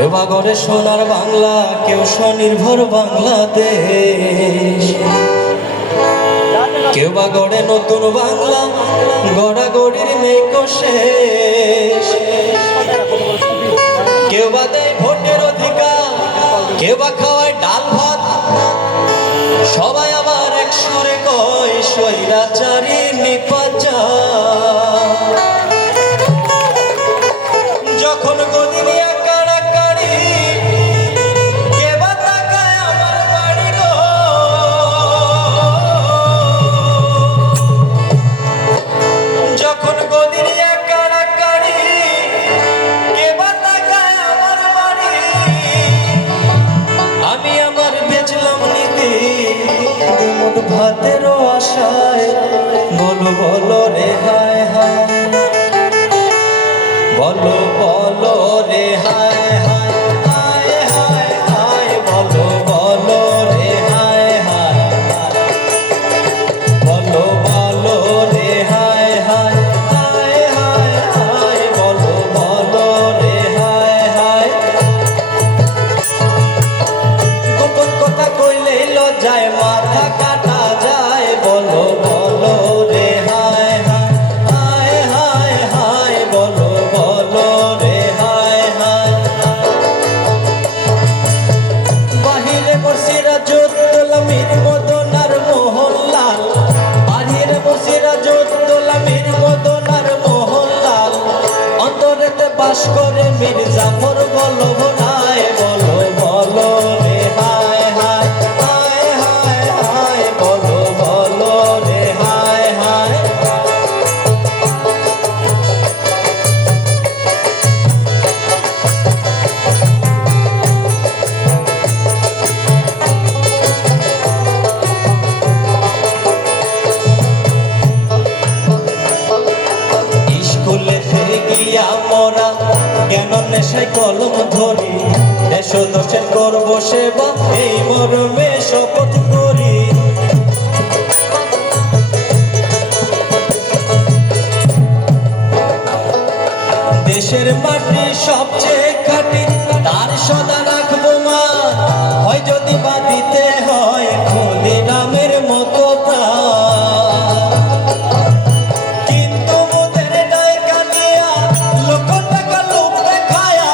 কেউ বা গড়ে সোনার বাংলা, কেউ স্বনির্ভর বাংলাদেশ। কেউ বা গড়ে নতুন বাংলা, গড়াগড়ির নেই শেষ। কেউ বা দেয় ভোটের অধিকার, কেউ বা খাওয়ায় ডাল ভাত, সবাই আবার এক সুরে কয় স্বৈরাচারী নিপাচার। যখন গদিনিয়া কাড়াকাড়ি, কে বা তাকায় আমার বাড়ি গো। যখন গদিনিয়া কাড়াকাড়ি, কে বা তাকায় আমার বাড়ি। আমি আমার বেচলাম নীতি দুমুঠ ভাতেরও আশায়। বলো বলো রে হায় হায়, বলো বলো রে হায় হায়, হায় হায় হায়, বলো বলো রে হায় হায়, বলো বলো রে হায় হায়, হায় হায় হায়, বলো বলো রে হায় হায়। গোপন কথা কইলেই লজ্জায় মাথা কাটা যায়। বলো বলো রে হায় হায়, হায় হায় হায়, বলো বলো রে হায় হায়। বাহিরে বসিরা জোতলামির মদন আর মোহনলাল, বাহিরে বসিরা জোতলামির মদন আর মোহনলাল, অন্তরেতে বাস করে মীর জাফর বলো ভোলায়। বলো বলো রে হায় হায়, হায় হায় হায়, বলো বলো রে হায় হায়। স্কুলে গিয়া মরা কেন নেশায় কলম ধরি, দেশ দোষের করব সেবা এই মরমে শপথ করি। দেশের মাটি সবচেয়ে খাঁটি, তার সদা রাখবো মা। হয় যদি বা দিতে হয় ক্ষুদিরামের মতো প্রাণ। কিন্তু মোদের ডাইকা নিয়া লক্ষ টাকা লোক দেখায়া,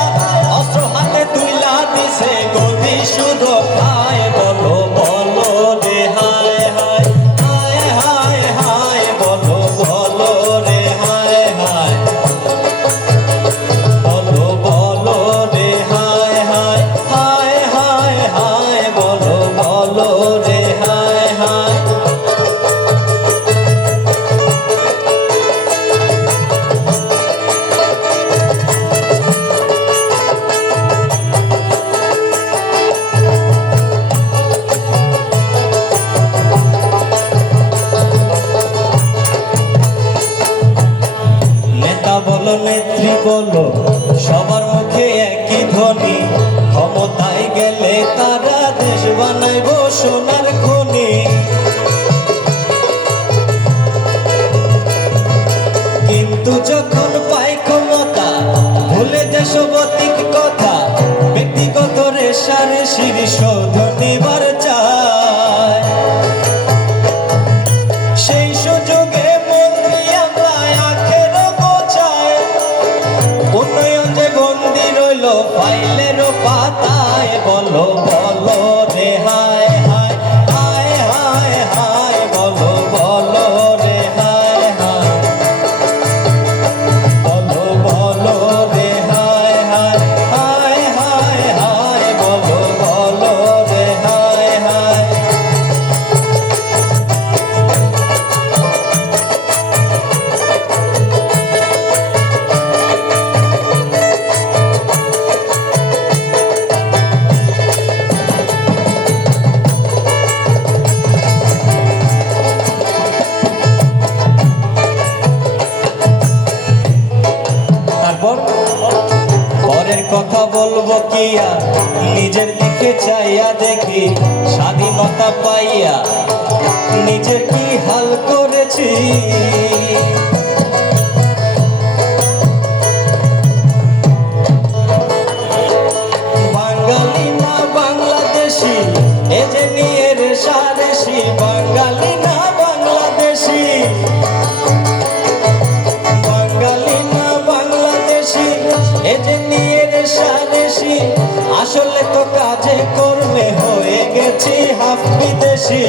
অস্ত্র হাতে তুইলা দিছে গদি সুরক্ষায়। বলো বলো রে হায় হায়, হায় হায় হায়, বলো বলো রে হায় হায়, বলো বলো রে হায় হায়, হায় হায় হায়, বলো বলো রে হায় হায়। নেতা বলো নেত্রী বলো সবার মুখে একই ধ্বনি, ক্ষমতায় গেলে তারা দেশ বানাইব সোনার খনি। কিন্তু যখন পাই ক্ষমতা ভুলে দেশবতিক কথা, ব্যক্তিগত রেশারেশির শোধ নিবার চায়। সেই সুযোগে মন্ত্রী আমরা আখেরও গোছায়, উন্নয়ন যে বন্দি রইল ফাইলেরও পাতায়। বলো বলো রে হায় হায়, হায় হায় হায়, বলো বলো রে হায় হায়, বলো বলো রে হায় হায়, হায় হায় হায়, বলো বলো রে হায় হায়। পরের কথা বলবো কি আর, নিজের দিকে চাইয়া দেখি স্বাধীনতা পাইয়া নিজের কি হাল করেছি। আসলে তো কাজে কর্মে হয়ে গেছি হাফ বিদেশি।